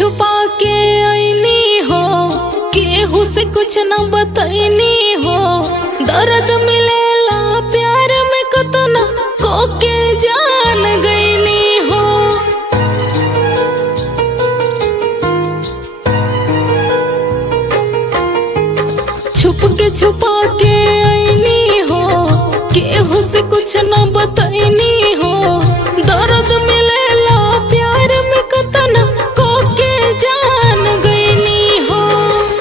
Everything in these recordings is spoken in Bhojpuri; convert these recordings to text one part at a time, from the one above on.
छुपा के आईनी हो, केहू से कुछ न बतैनी हो। दर्द मिलेला प्यार में कतना को के जान गईनी हो। छुपा के आईनी हो, केहू से कुछ न बतैनी हो। दर्द मिलेला प्यार में कतना को के जान गईनी हो।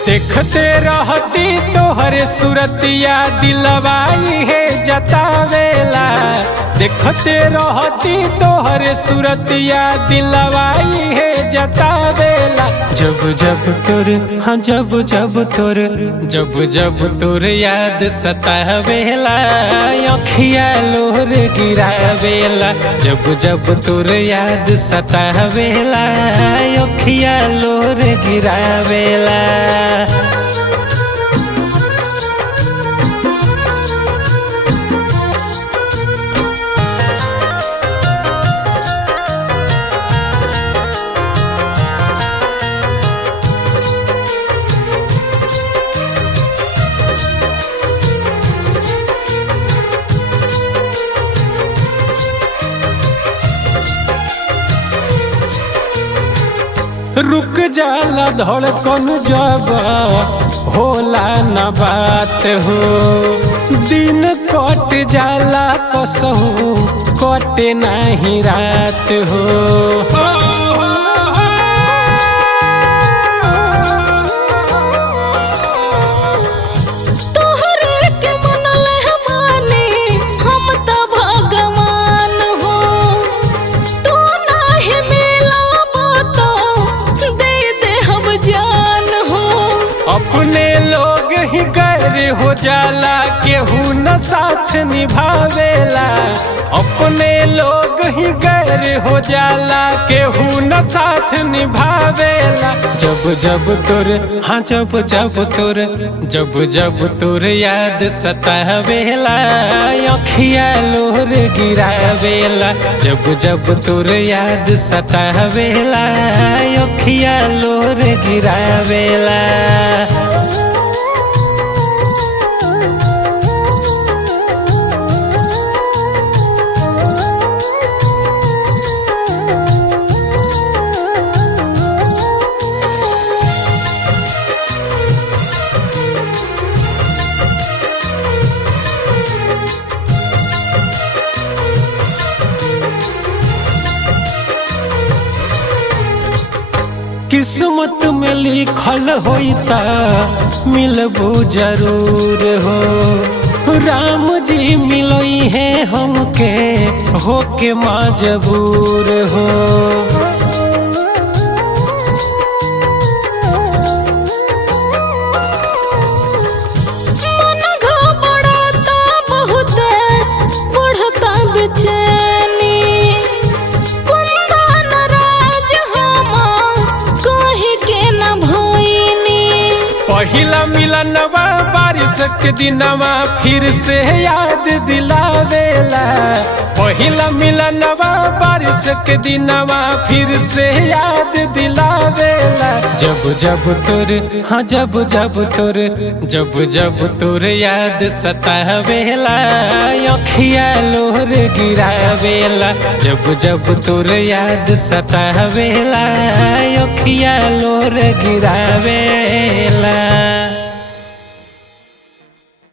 देखते रहती तोहरे सूरतिया दिलवाई है जतावेला। देखते रहती तोहरे सूरतिया दिलवाई है जतावेला। जब जब तोर हाँ जब जब तोर याद सतावेला। अखिया लोर गिरावेला। जब जब तोर याद सतावेला। अखिया लोर गिरावेला। रुक जाला धड़कन जब होला न बात हो। दिन कट जाला कसहू कटे नहीं रात हो। अपने लोग ही गैर हो जाला केहू न साथ निभावेला। अपने लोग ही गैर हो जाला केहू न साथ निभावेला। जब जब तोर हाँ जब तोर याद सतावेला। अखिया लोर गिरावेला। जब तोर याद सतावेला। अखिया लोर गिरावेला। किस्मत में लिखल होइता मिलबू जरूर हो। राम जी मिलई है हमके होके मजबूर हो। मन घबराता बहुत बढ़ता बेचैनी। पहिला मिलनवा बारिश के दिनवा फिर से याद दिलावेला। पहिला मिलनवा बारिश के दिनवा फिर से याद दिलावेला। जब जब तोर याद सतावेला। अखिया लोर गिरावेला। जब तोर याद सतावेला। अखिया लोर गिरावेला।